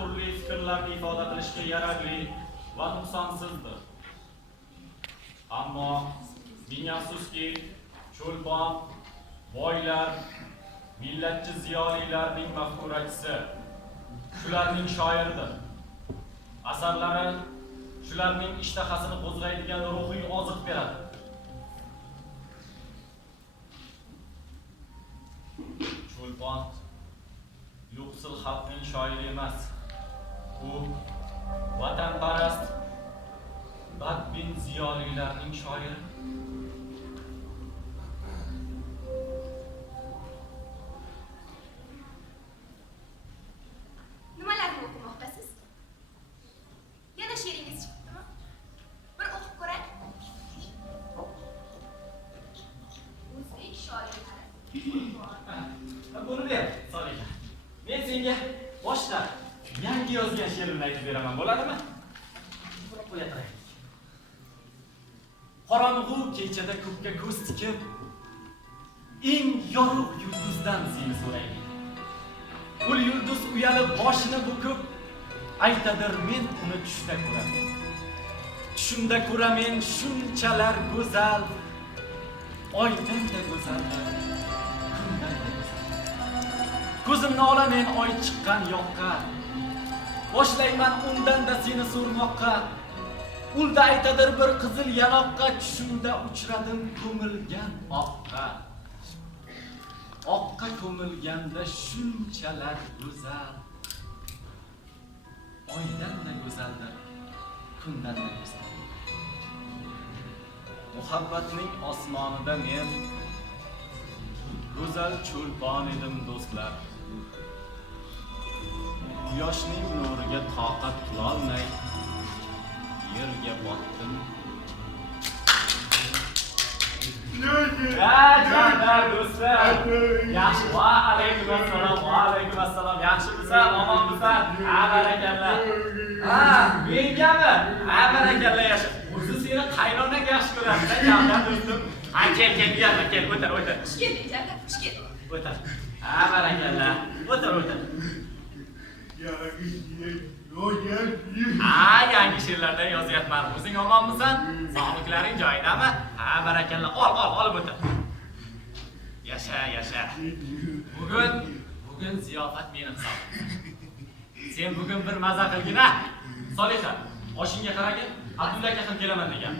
turli fikrlarni ifoda qilishga yararli va nuqsonsizdir. Ammo ming afsuski, cho'lpon, boylar, millatchi ziyolilarning mafkurachisi, shularning shoiridir. Asarlari shularning ishtahasini qo'zg'aydigan ruhiy oziq beradi. Cho'lpon yo'qsil xalqning shoiri emas. U vatanparast, badbin ziyolilarning shoiri. Nimalarni o'qimoqdasiz? Yana she'ringiz chiqibdimi? Bir o'qib ko'ray. O'zbek shoirlari. Buni ber, Soliha. Men senga boshqa yangi yozgan she'rimni aytib beraman, bo'ladimi? Buni qo'ya turaylik. Qorong'u kechada ko'kka ko'z tikib, eng yorug' yulduzdan seni so'raylik. Ul yulduz uyalib boshini bukib, aytadir men uni tushda ko'raman. Tushimda ko'ramen shunchalar go'zal, oydan da go'zallar, kundan da go'zal. Ko'zimni olamen oy chiqqan yoqqa, boshlayman undan da seni so'rmoqqa. Ulda aytadir bir qizil yanoqqa, tushimda uchradim ko'milgan oqqa. Oqqa ko'milganda shunchalar go'zal, oydan da go'zaldir, kundan da go'zal. Muhabbatning osmonida men go'zal cho'lpon edim do'stlar. Quyoshning nuriga toqat qilolmay yerga botdim. Jana do'stlar. Yaxshi, va alaykum assalom, va alaykum assalom. Yaxshimisan, omonmisan? Ha, barakallah. Ha, mengami? Ha, barakallah yasha. O'zi seni qaynonaga yaxshi ko'radi-da, jana do'stim. Ha, kel, kel, o'tir. Xush kelding, jana, xush kelding. O'tir. Ha, barakallah. O'tir. Ha, yangi she'rlardan yozyapman. O'zing omonmisan? Sog'liklaring joyidami? Ha, barakallah. Olib o'tir. Yasha. Bugun ziyofat meni hisobim. Sen bugun bir maza qilgina. Soliha, oshingga qaragin. Abdulla aka ham kelaman degan.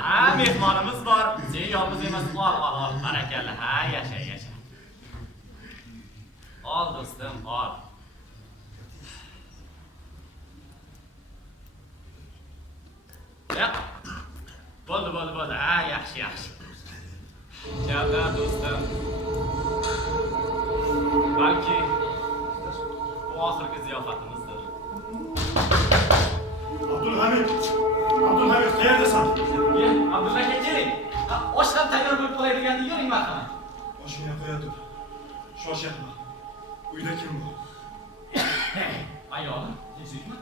Ha, mehmonimiz bor. Sen yolg'iz emas. Ol. Barakallah. Ha, yasha. Ol do'stim, ol. Ya. Bo'ldi. Ha, yaxshi. Jana do'stim. Balki bu oxirgi ziyofatimizdir. Abdulhamid, qayerdasan? Abdulla aka keling. Osh ham tayyor bo'lib qo'yadigan yuring marhamat. Oshingni qo'ya tur. Shoshyapman. Uyda kim bu? Ayolim, tinchlikmi?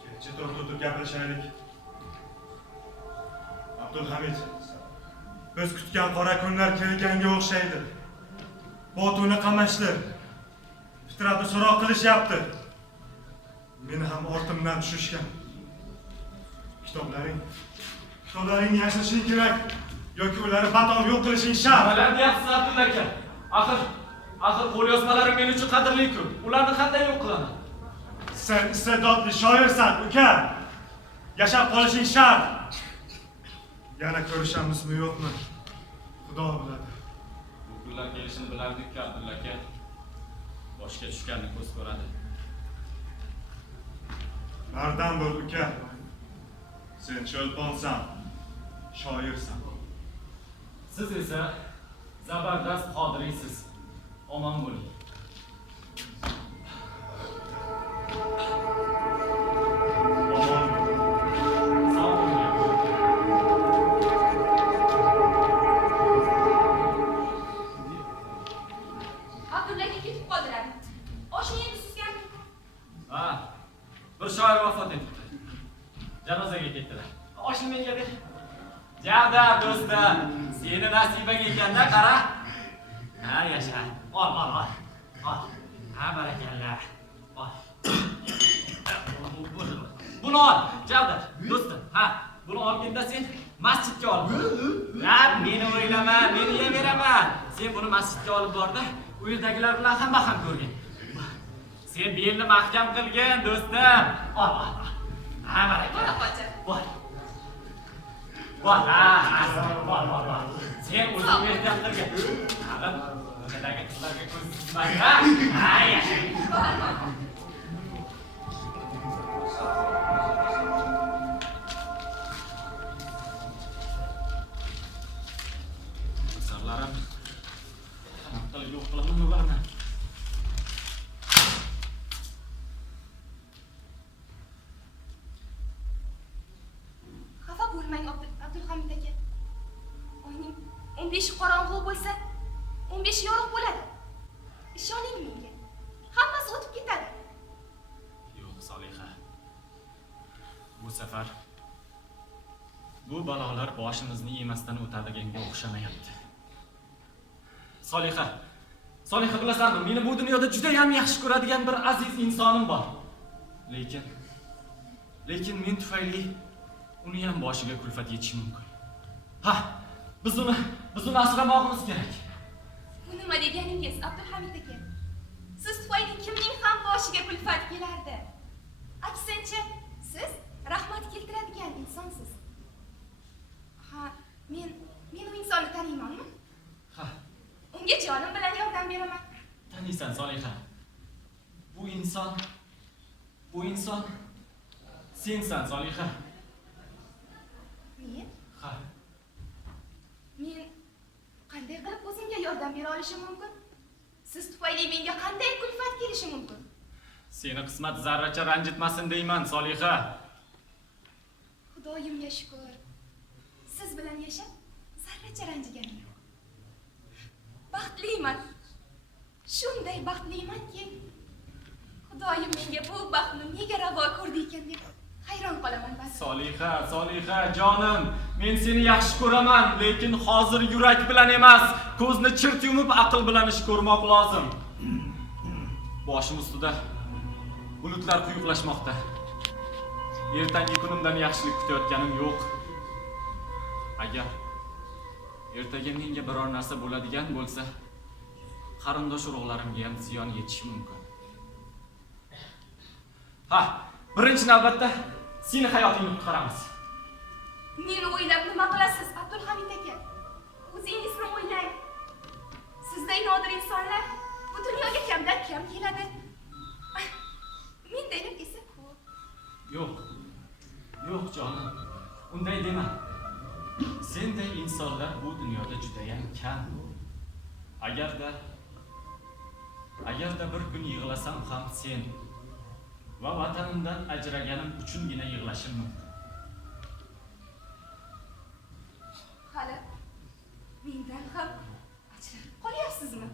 Kecha to'rtib gaplashaylik. Abdulhamid, biz kutgan qora kunlar kelganga o'xshaydi. Botuni qamashdi. Fitratni so'roq qilishyapti. Meni ham ortimdan tushishgan. Kitoblaring yashashing kerak yoki ularni baton yo'q qilishing shart. Nimalar deyapsiz Abdulla aka? Axir qo'lyozmalarim men uchun qadrli-ku. Ularni qanday yo'q qilaman? Sen iste'dodli shoirsan, uka. Yashab qolishing shart. Yana ko'rishamizmi yo'qmi? Xudo biladi. Bu kunlar kelishini bilardik-ku Abdulla aka. Boshga tushganni ko'z ko'radi. Bardam bo'l uka. Sen cho'lponsan, shoirsan. Siz esa zabardast qodiriysiz. Omon bo'ling. Abdullaga ketib qoldilar. Oshni endi sizga. Ha, bir shoir vafot etdi. Janozaga ketdilar. Oshni menga ber. Jada do'stim, seni nasibaga ekanda qara. Ha, yasha. Ol. Ha, barakallah. Ol. bor. Jalda, do'stim. Ha, buni olganda sen masjidga olib bor. Ya, meni o'ylama, meni yeyveraman. Sen buni masjidga olib borda, u yerdagilar bilan ham ko'rgin. Sen belni mahkam qilgin, do'stim. Ol. Ha, mana Bora qocha. bor. Bor. Bor. Sen o'zing mahkam qilgin. Hali bunaqa qizlarga ko'z tutmaydi. Ha, yashang. Sarlarim. Qanaqalar yo'q qilaman ularni. Xafa bo'lmang Abdulhamid aka. Oyning 15 qorong'u bo'lsa, 15 yorug' bo'ladi. Ishoning menga. Hammasi o'tib ketadi. Yo'q, Solixa. Bu safar bu balolar boshimizni yemasdan o'tadiganga o'xshamayapti. Solixa, bilasanmi, meni bu dunyoda juda ham yaxshi ko'radigan bir aziz insonim bor. Lekin men tufayli uni ham boshiga kulfat yetishi mumkin. Ha, biz uni asramog'imiz kerak. Bu nima deganingiz, Abdulhamid aka? Siz tufayli kimning ham boshiga kulfat kelardi? Aksincha, siz rahmat keltiradigan insonsiz. Ha, men u insonni taniymanmi? Ha, Unga jonim bilan yordam beraman. taniysan Solixa. Bu inson sensan Solixa. Men Ha, qanday qilib o'zimga yordam bera olishim mumkin? Siz tufayli menga qanday kulfat kelishi mumkin? seni qismat zarracha ranjitmasin deyman Solixa. Xudoyimga shukr. Siz bilan yashab zarracha ranjiganim yo'q. Baxtliman. Shunday baxtlimanki, Xudoyim menga bu baxtni nega ravo ko'rdi ekan deb hayron qolaman bas. Solixa jonim, men seni yaxshi ko'raman, lekin hozir yurak bilan emas, ko'zni chirt yumib aql bilan ish ko'rmoq lozim. Boshim ustida bulutlar quyuqlashmoqda. Ertangi kunimdan yaxshilik kutayotganim yo'q. Agar ertaga menga biror narsa bo'ladigan bo'lsa, qarindosh urug'larimga ham ziyon yetishi mumkin. Ha, birinchi navbatda seni hayotingni qutqaramiz. Meni o'ylab nima qilasiz, Abdulhamid aka? O'zingizni o'ylang. Sizday nodir insonlar bu dunyoga kamdan kam keladi. Mendaylar esa ko'p. Yo'q jonim. Unday dema. Senday insonlar bu dunyoda juda ham kam. Agarda bir kun yig'lasam ham sen va vatanimdan ajraganim uchungina yig'lashim mumkin. Hali mendan ham ajralib qolyapsizmi?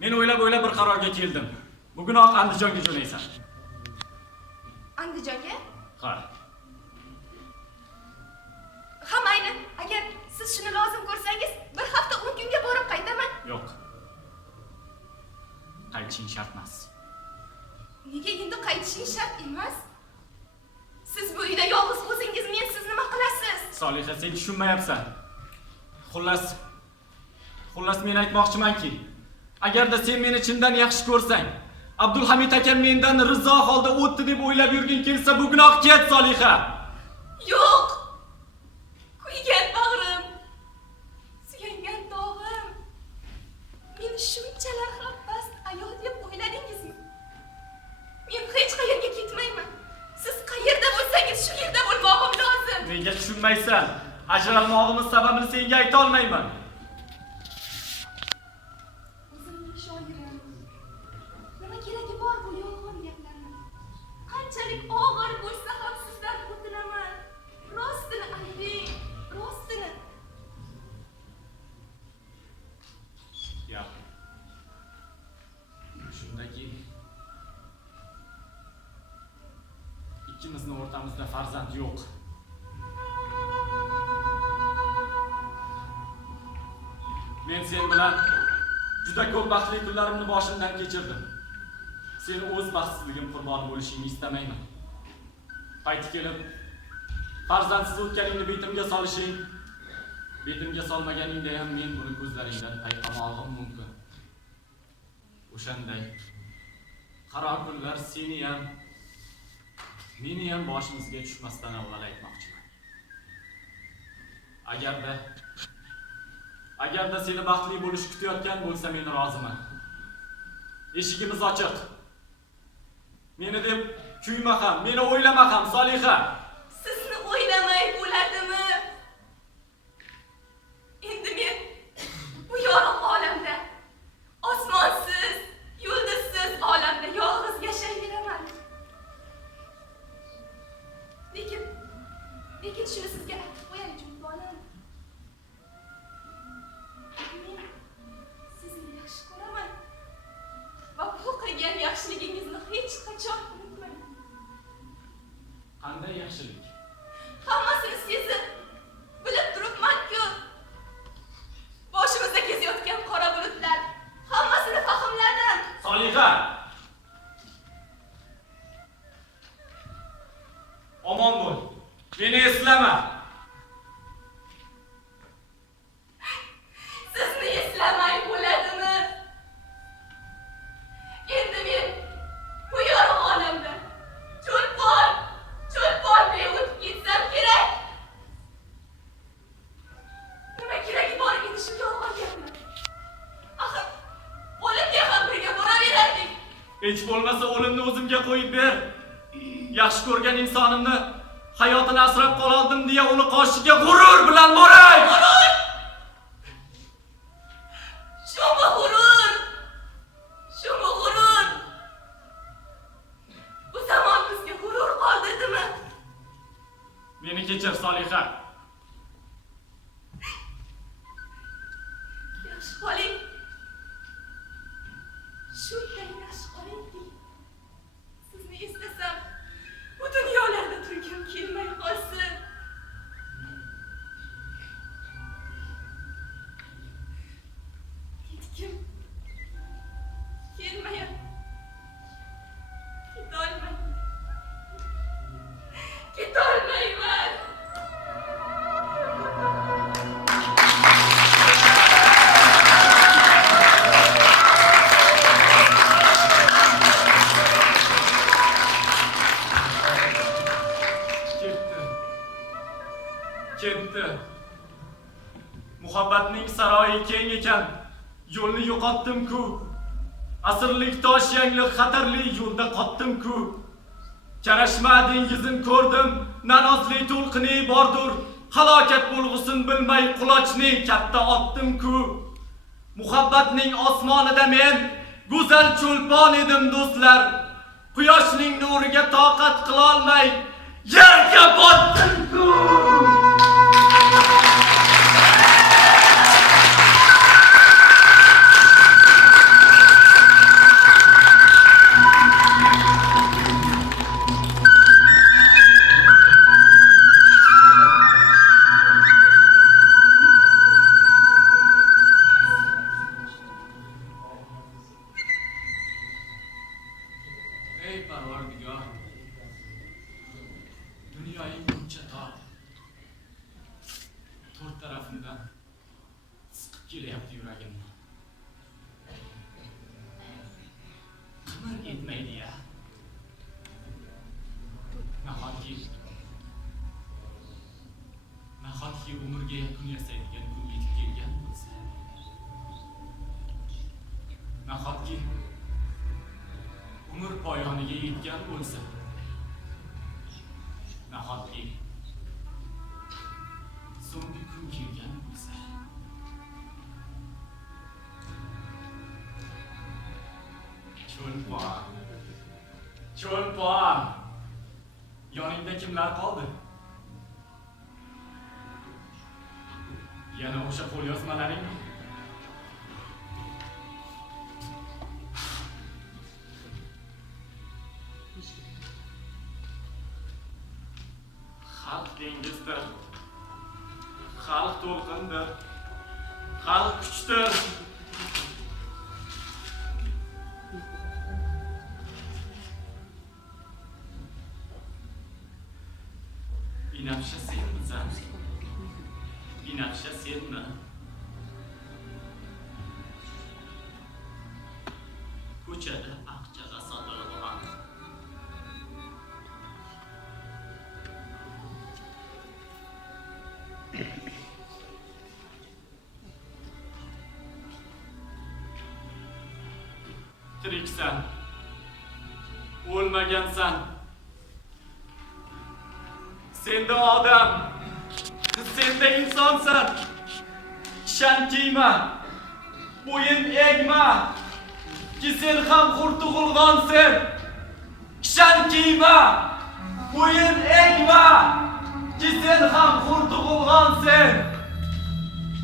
Men o'ylab bir qarorga keldim. Bugunoq Andijonga jo'naysan. Andijonga? Ha. Ha mayli, agar siz shuni lozim ko'rsangiz, bir hafta 10 kunga borib qaytaman. Yo'q. Qaytishing shart emas. Nega endi qaytishing shart emas? Siz bu uyda yolg'iz o'zingiz, men siz nima qilasiz? Solixa, sen tushunmayapsan. Xullas men aytmoqchimanki, agarda sen meni chindan yaxshi ko'rsang, Abdulhamid akam mendan rizo holda o'tdi deb o'ylab yurging kelsa, bugunoq ket Solixa. Yo'q. Kuygan bag'rim, suyangan tog'im. Meni shunchalar xavfsiz ayol deb o'yladingizmi? Men hech qayerga ketmayman. Siz qayerda bo'lsangiz, shu yerda bo'lmog'im lozim. Nega tushunmaysan? Ajralmog'imiz sababini senga ayta olmayman. O'zimning shoirim. Nima keragi bor bu yolg'on gaplarni? Qanchalik og'ir bo'lsa ham sizdan o'tinaman. Rostini ayting, rostini. Ya. Shundaki ikkimizning o'rtamizda farzand yo'q. Men sen bilan juda ko'p baxtli kunlarimni boshimdan kechirdim. Seni o'z baxtsizligim qurboni bo'lishingni istamayman. Payti kelib, farzandsiz o'tganingni betimga solishing. Betimga solmaganingda ham men buni ko'zlaringdan payqamog'im mumkin. O'shanday qaro kunlar seni ham, meni ham boshimizga tushmasdan avval aytmoqchiman. Agarda seni baxtli bo'lish kutayotgan bo'lsa, men roziman. Eshigimiz ochiq. Meni deb kuyma ham, meni o'ylama ham, Solixa. Sizni o'ylamay bo'ladimi? Endi men bu yorug' olamda, osmonsiz, yulduzsiz olamda yolg'iz yashayveraman. Lekin shuni sizga aytib qo'yay, Junbonim. Men sizni yaxshi ko'raman va bu qilgan yaxshiligingizni hech qachon unutmayman. Qanday yaxshilik? Hammasini sezib, bilib turibman-ku. Boshimizda kezayotgan qora bulutlar, hammasini fahmladim. Solixa! Omon bo'l. Meni eslama. Sizni eslamay bo'ladimi? Endi men bu yorug' olamda cho'lpon o'tib ketsam kerak. Nima keragi bor edi shu yolg'on gaplar? Axir o'limga ham birga boraverardik. Hech bo'lmasa o'limni o'zimga qo'yib ber. Yaxshi ko'rgan insonimni hayotini asrab qololdim deya uni qoshiga g'urur bilan boray. G'urur! Shumi g'urur! Bu zamon bizga g'urur qoldirdimi? Meni kechir, Solixa. Yaxshi qoling. Shunday yaxshi qolingki, sizni eslasam, bu dunyolarda turgim kelmay qolsin. Ketgim kelmayapti. Ketolmayman. Ketdi. Muhabbatning saroyi keng ekan, yo'lni yo'qotdim-ku. Asrlik tosh yangli xatarli yo'lda qotdim-ku. Karashma dengizin ko'rdim, nanozli to'lqini bordur. Halokat bo'lg'usin bilmay qulochni katta otdim-ku. Muhabbatning osmonida men go'zal cho'lpon edim do'stlar. Quyoshning nuriga toqat qila olmay yerga botdim-ku. Nahotki umrga yakun yasaydigan kun yetib kelgan bo'lsa. Nahotki umr poyoniga yetgan bo'lsa. Nahotki so'nggi kun kelgan bo'lsa. Cho'lpon. Yoningda kimlar qoldi? Yana o'sha qo'lyozmalaring? Xalq dengizdir. Xalq to'lqindir. Xalq kuchdir. Binafsha senmisan? Binafsha senmi? Ko'chada aqchaga sotilgan. Tiriksan. O'lmagansan. Senda odam. Senda insonsan. Kishan kiyma. Bo'yin egma. Ki sen ham qurtug'ulg'onsen. Kishan kiyma. Bo'yin egma. Ki sen ham qurtug'ulg'onsen.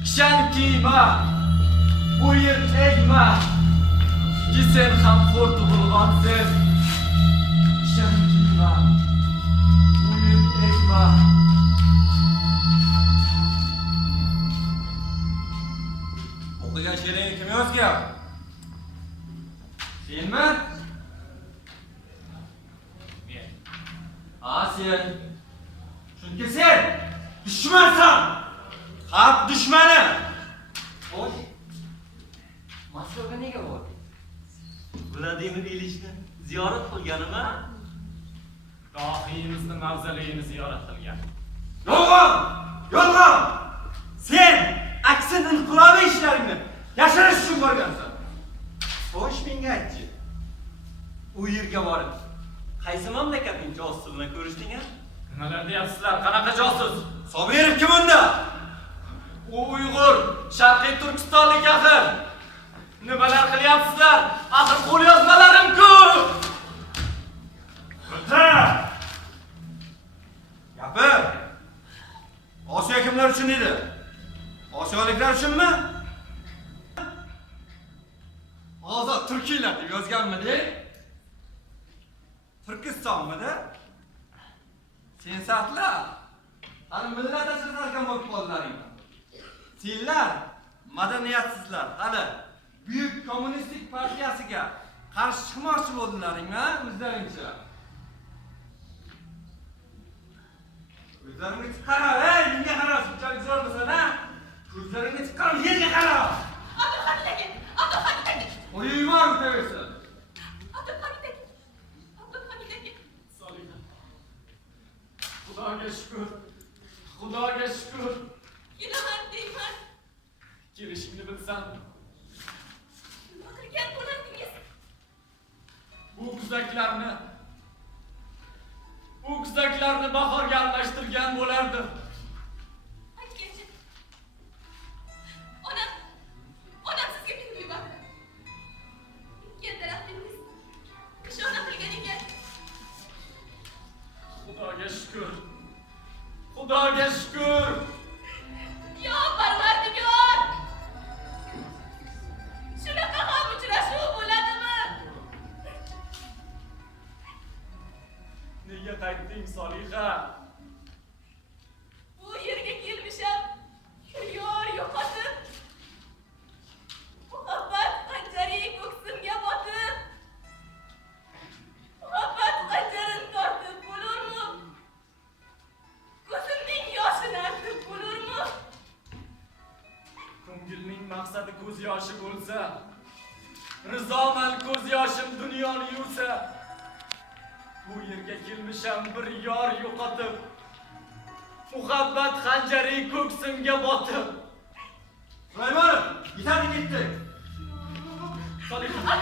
Kishan kiyma. Bo'yin egma. Ki sen ham qurtug'ulg'onsen. Kishan kiyma. Bo'yin egma. O'qigan she'ringni kim yozgan? Senmi? Men. Sen. Chunki sen dushmansan. Xalq dushmani. Xo'sh. Moskvaga nega bording? Vladimir Ilichni ziyorat qilganimi? Rohiyimizni mavzoleyini ziyorat qilgan. Yolg'on! Yolg'on! Sen aksin inqilobiy ishlaringni yashirish uchun borgansan. Xo'sh, menga aytchi. U yerga borib, qaysi mamlakatning josusi bilan ko'rishding-a? Nimalar deyapsizlar? Qanaqa josus? Sobirov kim unda? U Uyg'ur, Sharqiy Turkistonlik axir. Nimalar qilyapsizlar? Axir qo'lyozmalarim-ku. O'tir! Gapir. Osiyo kimlar uchun edi? Osiyoliklar uchunmi? Hozir turkiylar deb yozganmidi? Turkistonmidi? Sen sartlar. Hali millat asratarkan bo'lib qoldlaring. Senlar madaniyatsizlar. Hali Buyuk kommunistik partiyasiga qarshi chiqmoqchi bo'ldilaring-mi? O'zlaringcha. Ko'zlaringni chiqar, menga qara, shunchalik zo'r bo'lsa-da. Ko'zlaringni chiqar, yerga qara. Abdulhamid aka, Abdulhamid aka. O'yinma o'taversin. Abdulhamid aka. Abdulhamid aka. Soliha. Xudoga shukr. Xudoga shukr. Kelaman deyman. Kelishingni bilsam, Nima qilgan bo'lardingiz? bu guzaklarni bahorga almashtirgan bo'lardim. Aytgancha. Onam sizga berib yubordi. Kel daraxtingiz. Nishona qilgan ekan. Xudoga shukr. Xudoga shukr. Yo Parvardigor! Shunaqa ham uchrashuv bo'ladimi? Nega qaytding, Soliha? Bu yerga kelmisham, yor yo'qotib. Muhabbat qanchalik ko'ksimga botib. Muhabbat qancharin tortib bo'lurmi? Ko'zimning yoshini artib bo'lurmi? Ko'ngilning maqsadi ko'z yoshi bo'lsa, rizoman ko'z yoshim dunyoni yuvsa, bu yerga kelmisham bir yor yo'qotib, muhabbat xanjari ko'ksimga botib. Sulaymon, yetadi ketdi. Soliha,